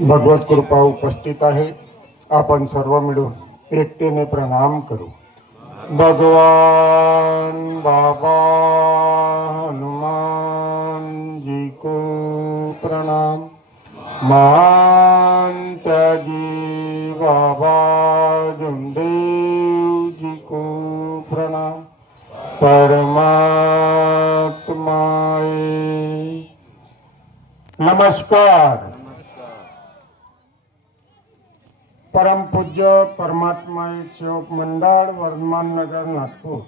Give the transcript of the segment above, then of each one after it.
भगवत कृपा उपस्थित आहे। आपण सर्व मिळून एकतेने प्रणाम करू। भगवान बाबा हनुमान जी को प्रणाम। महान त्यागी बाबा जमदेव जी को प्रणाम। परमात्माए नमस्कार। परम पूज्य परमात्मा सेवक मंडळ वर्धमान नगर नागपूर,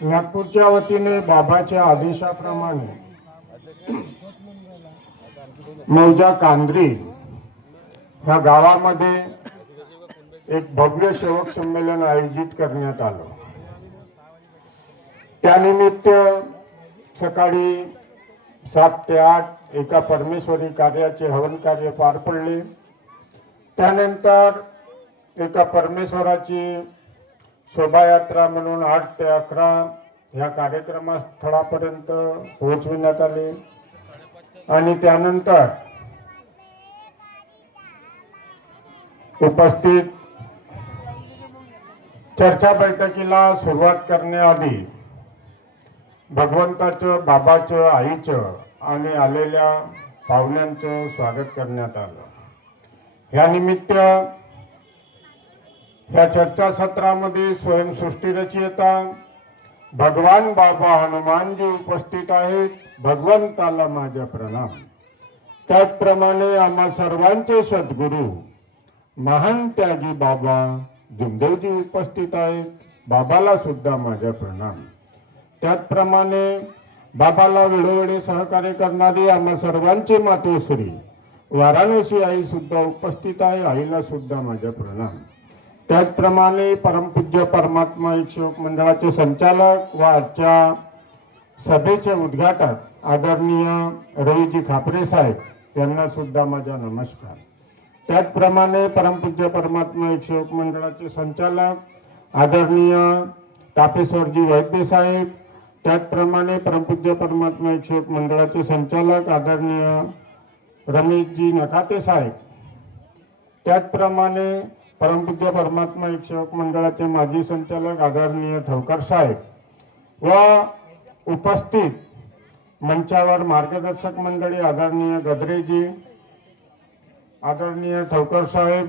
नागपूरच्या वतीने बाबाच्या आदेशाप्रमाणे मौजा कांद्री ह्या गावामध्ये एक भव्य सेवक संमेलन आयोजित करण्यात आलं। त्यानिमित्त सकाळी 7 ते 8 एका परमेश्वरी कार्याचे हवन कार्य पार पडले। त्यानंतर एका परमेश्वराची शोभायात्रा म्हणून 8 ते 11 ह्या कार्यक्रमस्थळापर्यंत पोहोचविण्यात आले आणि त्यानंतर उपस्थित चर्चा बैठकीला सुरुवात करण्याआधी भगवंताचं, बाबाचं, आईचं आणि आलेल्या पाहुण्यांचं स्वागत करण्यात आलं। या निमित्त ह्या चर्चासत्रामध्ये स्वयंसृष्टी रचयिता भगवान बाबा हनुमानजी उपस्थित आहेत। भगवंताला माझा प्रणाम। त्याचप्रमाणे आम्हा सर्वांचे सद्गुरू महान त्यागी बाबा जमदेवजी उपस्थित आहेत। बाबाला सुद्धा माझा प्रणाम। त्याचप्रमाणे बाबाला वेळोवेळी सहकार्य करणारी आम्हा सर्वांची मातोश्री वाराणसी आई सुद्धा उपस्थित आहे। आईला सुद्धा माझा प्रणाम। त्याचप्रमाणे परमपूज्य परमात्मा सेवक मंडळाचे संचालक व आजच्या सभेचे उद्घाटक आदरणीय रवीजी खापरे साहेब यांना सुद्धा माझा नमस्कार। त्याचप्रमाणे परमपूज्य परमात्मा सेवक मंडळाचे संचालक आदरणीय तापेश्वरजी वैद्य साहेब, त्याचप्रमाणे परमपूज्य परमात्मा सेवक मंडळाचे संचालक आदरणीय रमेशजी नकाते साहेब, त्याचप्रमाणे परमपूज्य परमात्मा सेवक मंडळाचे माजी संचालक आदरणीय ठवकर साहेब व उपस्थित मंचावर मार्गदर्शक मंडळी आदरणीय गद्रेजी, आदरणीय ठवकर साहेब,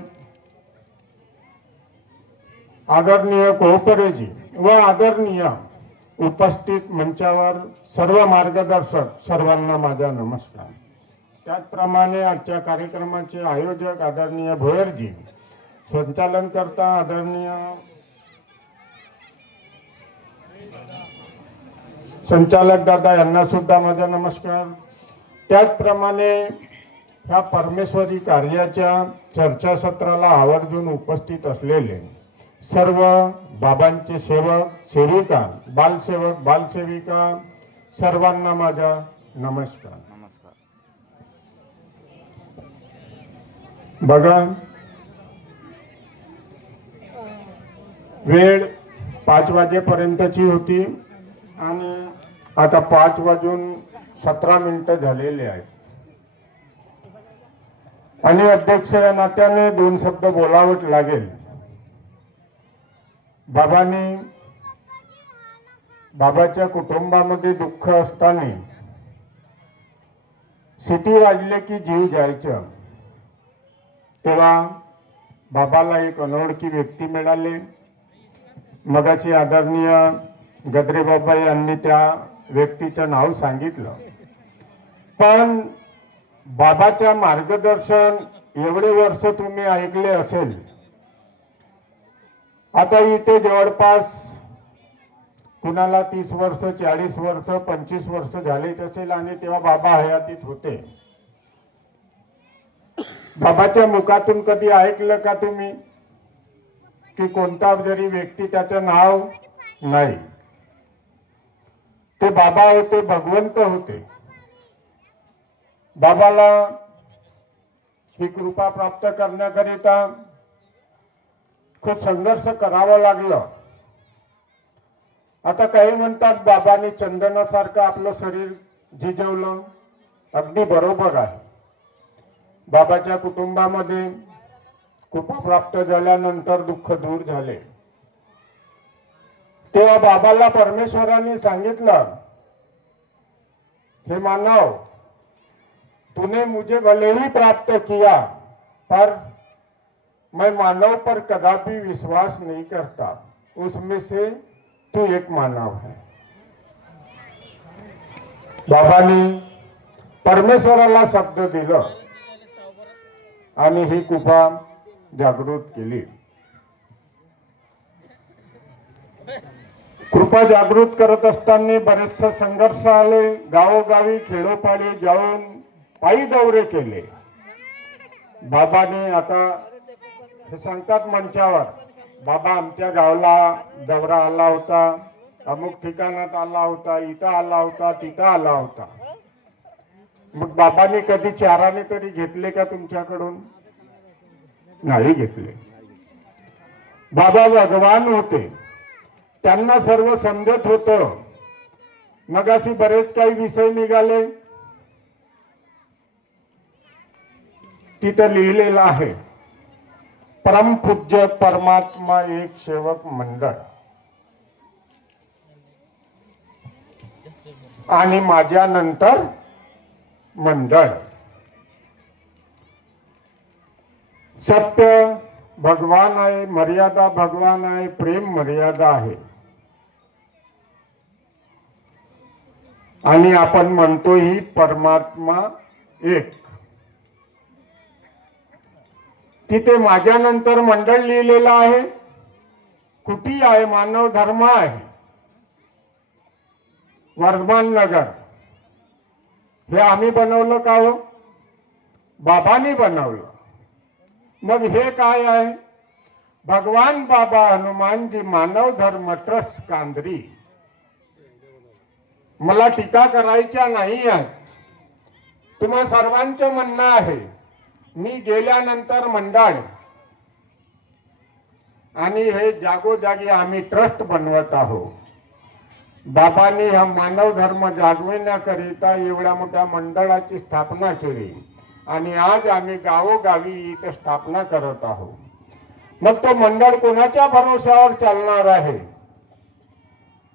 आदरणीय कोहपरेजी व आदरणीय उपस्थित मंचावर सर्व मार्गदर्शक सर्वांना माझा नमस्कार। त्याचप्रमाणे आजच्या कार्यक्रमाचे आयोजक आदरणीय भोयरजी, संचालन करता आदरणीय संचालक दादा यांना सुद्धा माझा नमस्कार। त्याचप्रमाणे ह्या परमेश्वरी कार्याच्या चर्चासत्राला आवर्जून उपस्थित असलेले सर्व बाबांचे सेवक, सेविका, बालसेवक, बालसेविका सर्वांना माझा नमस्कार। बघा, वेळ 5 वाजेपर्यंतची होती आणि आता 5:17 झालेले आहेत आणि अध्यक्ष या नात्याने 2 शब्द बोलावंच लागेल। बाबाच्या कुटुंबामध्ये दुःख असताना सिटी वाजले की जीव जायचं, तेव्हा बाबाला एक अनोळखी व्यक्ती मिळाली। मगाशी आदरणीय गद्रे बाबा यांनी त्या व्यक्तीचं नाव सांगितलं, पण बाबाच्या मार्गदर्शन एवढे वर्ष तुम्ही ऐकले असेल। आता इथे जवळपास कुणाला 30 वर्ष, 40 वर्ष, 25 वर्ष झाले असेल आणि तेव्हा बाबा हयातीत होते। बाबाच्या मुखातून कधी ऐकलं का तुम्ही की कोणता जरी व्यक्ती त्याचं नाव नाही? ते बाबा होते, भगवंत होते। बाबाला ही कृपा प्राप्त करण्याकरिता खूप संघर्ष करावा लागला आता काही म्हणतात बाबांनी चंदनासारखं आपलं शरीर झिजवलं. अगदी बरोबर आहे. बाबाच्या कुटुंबामध्ये कृपा प्राप्त झाल्यानंतर दुःख दूर झाले. तेव्हा बाबाला परमेश्वराने सांगितलं, हे मानव, तूने मुझे भले ही प्राप्त किया पर मैं मानव पर कदापि विश्वास नहीं करता, उसमें से तू एक मानव है. बाबांनी परमेश्वराला शब्द दिलं आणि ही कृपा जागृत केली. कृपा जागृत करत असताना बरेचसे संघर्ष आले. गावोगावी खेडोपाडी जाऊन पायी दौरे केले. बाबाने आता हे सांगतात मंचावर, बाबा आमच्या गावाला दौरा आला होता, अमुक ठिकाणात आला होता, इथं आला होता, तिथं आला होता. मग बाबांनी कधी चाराने तरी घेतले का तुमच्याकडून? नाही घेतले. बाबा भगवान होते, त्यांना सर्व समजत होतं. मगाशी बरेच काही विषय निघाले, तिथं लिहिलेलं आहे, परमपूज्य परमात्मा एक सेवक मंडळ आणि माझ्यानंतर मंडळ. सत्य भगवान आहे, मर्यादा भगवान आहे, प्रेम मर्यादा आहे. आणि आपण म्हणतो ही परमात्मा एक. तिथे माझ्यानंतर मंडळ लिहिलेलं आहे. कुटी आहे, मानव धर्म आहे, वर्धमान नगर. हे आम्ही बनवलं का हो? बाबांनी बनवलं. मग हे काय आहे? भगवान बाबा हनुमानजी मानव धर्म ट्रस्ट कांद्री. मला टीका करायच्या नाही आहे. तुम्हा सर्वांचं म्हणणं आहे मी गेल्यानंतर मंडळ आणि हे जागोजागी आम्ही ट्रस्ट बनवत आहोत. बाबांनी हा मानव धर्म जागविण्याकरिता एवढ्या मोठ्या मंडळाची स्थापना केली आणि आज आम्ही गावोगावी इथे स्थापना करत आहोत. मग तो मंडळ कोणाच्या भरोश्यावर चालणार आहे?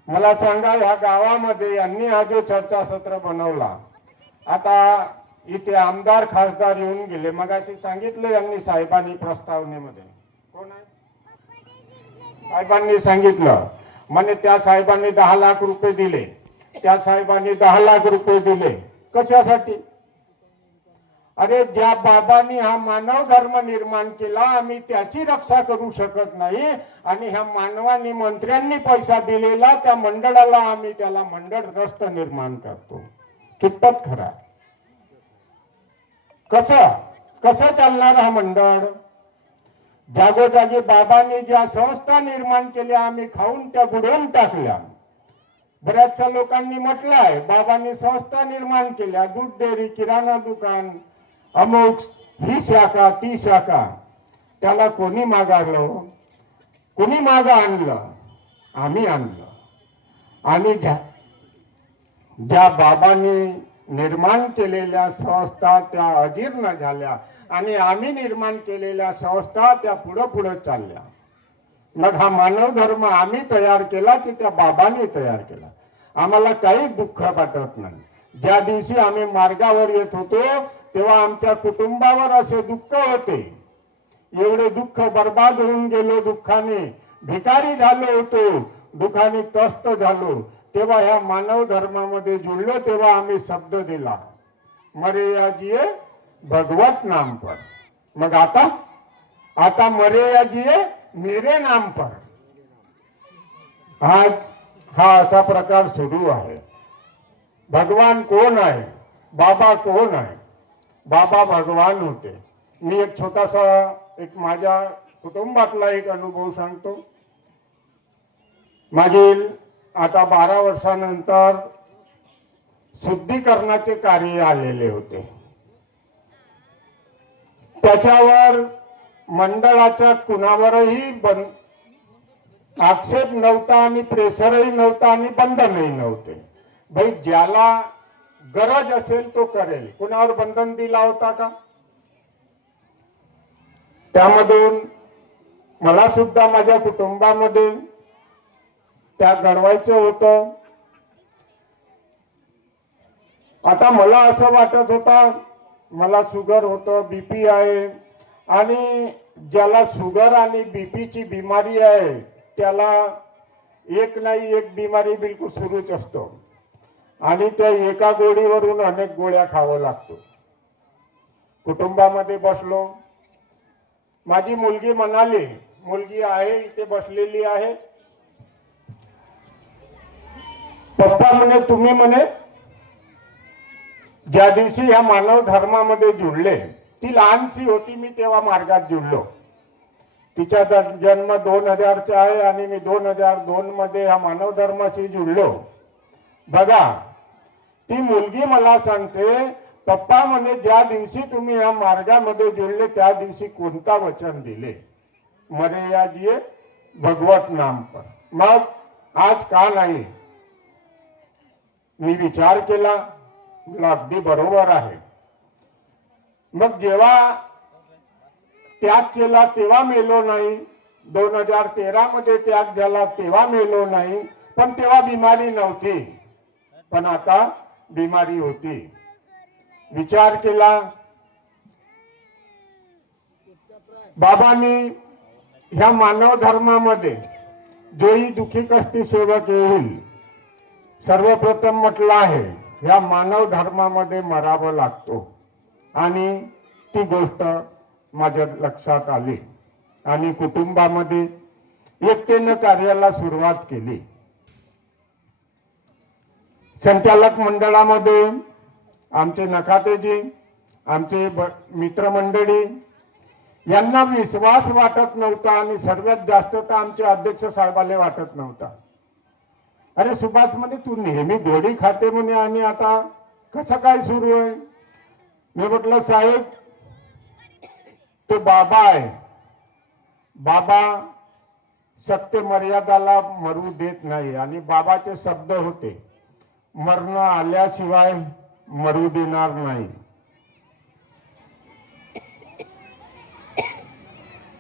मला सांगा. या गावामध्ये यांनी हा जो चर्चासत्र बनवला, आता इथे आमदार खासदार येऊन गेले. मगाशी सांगितलं यांनी साहेबांनी प्रस्तावनेमध्ये. कोण आहे? साहेबांनी सांगितलं म्हणे त्या साहेबांनी 10 लाख रुपये दिले, त्या साहेबांनी 10 लाख रुपये दिले. कशासाठी? अरे ज्या बाबांनी हा मानव धर्म निर्माण केला, आम्ही त्याची रक्षा करू शकत नाही आणि ह्या मानवांनी मंत्र्यांनी पैसा दिलेला त्या मंडळाला आम्ही त्याला मंडळ ट्रस्ट निर्माण करतो. कितपत खरा? कसं चालणार हा मंडळ? जागोजागी बाबांनी ज्या संस्था निर्माण केल्या आम्ही खाऊन त्या बुडवून टाकल्या. बऱ्याचशा लोकांनी म्हटलं आहे बाबांनी संस्था निर्माण केल्या, दूध डेअरी, किराणा दुकान, अमुक ही शाखा ती शाखा. त्याला कोणी मागारलं? कोणी मागं आणलं? आम्ही आणलं. आणि ज्या बाबांनी निर्माण केलेल्या संस्था त्या अजीर्ण झाल्या आणि आम्ही निर्माण केलेल्या संस्था त्या पुढे चालल्या. मग हा मानव धर्म आम्ही तयार केला की त्या बाबांनी तयार केला? आम्हाला काही दुःख वाटत नाही. ज्या दिवशी आम्ही मार्गावर येत होतो तेव्हा आमच्या कुटुंबावर असे दुःख होते. एवढे दुःख बर्बाद होऊन गेलो, दुःखाने भिकारी झालो होतो, दुःखाने त्रस्त झालो. तेव्हा ह्या मानव धर्मामध्ये जुळलो. तेव्हा आम्ही शब्द दिला, मरे या जिये भगवत नाम पर. मग आता मरे या जिये मेरे नाम पर. आज हा असा प्रकार सुरू आहे. भगवान कोण आहे? बाबा कोण आहे? बाबा भगवान होते. मी एक छोटासा एक माझ्या कुटुंबातला एक अनुभव सांगतो. मागील आता 12 वर्षानंतर शुद्धीकरणाचे कार्य आलेले होते. त्याच्यावर मंडळाच्या कुणावरही आक्षेप नव्हता आणि प्रेशरही नव्हता आणि बंधनही नव्हते. भाई ज्याला गरज असेल तो करेल. कोणावर बंधन दिला होता का? त्यामधून मला सुद्धा माझ्या कुटुंबामध्ये त्या घडवायचं होतं. आता मला असं वाटत होतं, मला शुगर होतं, बीपी आहे, आणि ज्याला शुगर आणि बीपीची बिमारी आहे त्याला एक नाही एक बिमारी बिलकुल सुरूच असतो आणि त्या एका गोळीवरून अनेक गोळ्या खावं लागतो. कुटुंबामध्ये बसलो, माझी मुलगी म्हणाली, मुलगी आहे इथे बसलेली आहे, पप्पा म्हणे तुम्ही म्हणे ज्या दिवशी ह्या मानव धर्मामध्ये जुळले, ती लहानशी होती मी तेव्हा मार्गात जुळलो. तिचा जन्म 2000चा आहे आणि मी 2002 मध्ये ह्या मानव धर्माशी जुळलो. बघा, ती मुलगी मला सांगते, पप्पा म्हणे ज्या दिवशी तुम्ही ह्या मार्गामध्ये जुळले त्या दिवशी कोणता वचन दिले, मरे या जिये भगवत नाम पर. मग आज का नाही? मी विचार केला, अगदी बरोबर आहे. मग जेव्हा त्याग केला तेव्हा मेलो नाही, 2013 मध्ये त्याग झाला तेव्हा मेलो नाही, पण तेव्हा बिमारी नव्हती, पण आता बिमारी होती. विचार केला, बाबांनी ह्या मानव धर्मामध्ये जोही दुखी कष्टी सेवक येईल, सर्वप्रथम म्हटलं आहे ह्या मानव धर्मामध्ये मरावं लागतो. आणि ती गोष्ट माझ्या लक्षात आली आणि कुटुंबामध्ये एकटेनं कार्याला सुरुवात केली. संचालक मंडळामध्ये आमचे नखातेजी, आमचे मित्रमंडळी यांना विश्वास वाटत नव्हता आणि सर्वात जास्त तर आमचे अध्यक्ष साहेबाला वाटत नव्हता. अरे सुभाष म्हणे तू नेहमी गोळी खाते म्हणे आणि आता कसं काय सुरू आहे? मी म्हटलं साहेब तो बाबा आहे, बाबा सत्य मर्यादाला मरू देत नाही आणि बाबाचे शब्द होते, मरण आल्याशिवाय मरू देणार नाही.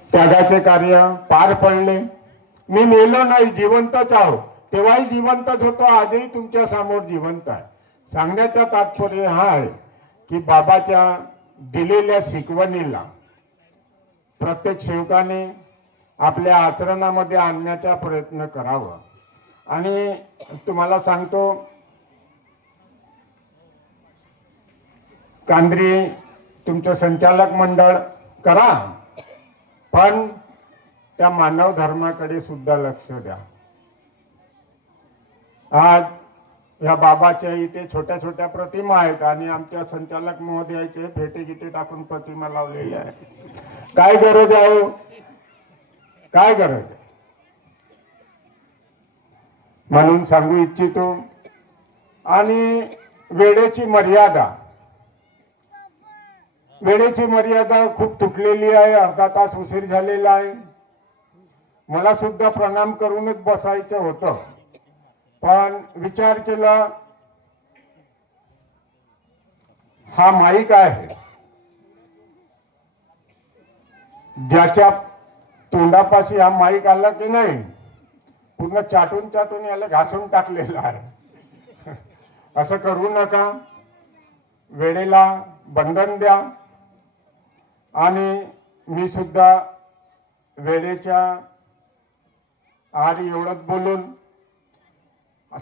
त्यागाचे कार्य पार पडले. मी मेलो नाही, जिवंतच आहो. तेव्हाही जिवंतच होतो, आजही तुमच्या समोर जिवंत आहे. सांगण्याचा तात्पर्य हा आहे की बाबाच्या दिलेल्या शिकवणीला प्रत्येक सेवकाने आपल्या आचरणामध्ये आणण्याचा प्रयत्न करावा. आणि तुम्हाला सांगतो, कांद्री तुमचं संचालक मंडळ करा, पण त्या मानव धर्माकडे सुद्धा लक्ष द्या. आज या बाबाच्या इथे छोट्या छोट्या प्रतिमा आहेत आणि आमच्या संचालक महोदयाचे फेटे गिटे टाकून प्रतिमा लावलेल्या आहेत. काय गरज आहे? काय गरज आहे? म्हणून सांगू इच्छितो. आणि वेळेची मर्यादा खूप तुटलेली आहे. अर्धा तास उशीर झालेला आहे. मला सुद्धा प्रणाम करूनच बसायचं होतं, पण विचार केला हा माईक आहे, ज्याच्या तोंडापाशी हा माईक आला की नाही पूर्ण चाटून चाटून याला घासून टाकलेला आहे. असं करू नका. वेळेला बंधन द्या. आणि मी सुद्धा वेळेच्या आधी एवढंच बोलून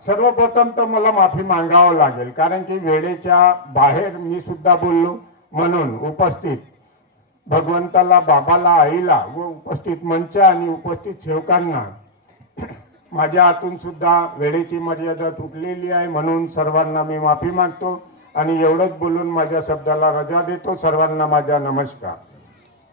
सर्वप्रथम तर मला माफी मागावं लागेल, कारण की वेळेच्या बाहेर मी सुद्धा बोललो. म्हणून उपस्थित भगवंताला, बाबाला, आईला व उपस्थित मंच आणि उपस्थित सेवकांना माझ्या हातून सुद्धा वेळेची मर्यादा तुटलेली आहे, म्हणून सर्वांना मी माफी मागतो आणि एवढंच बोलून माझ्या शब्दाला रजा देतो. सर्वांना माझा नमस्कार.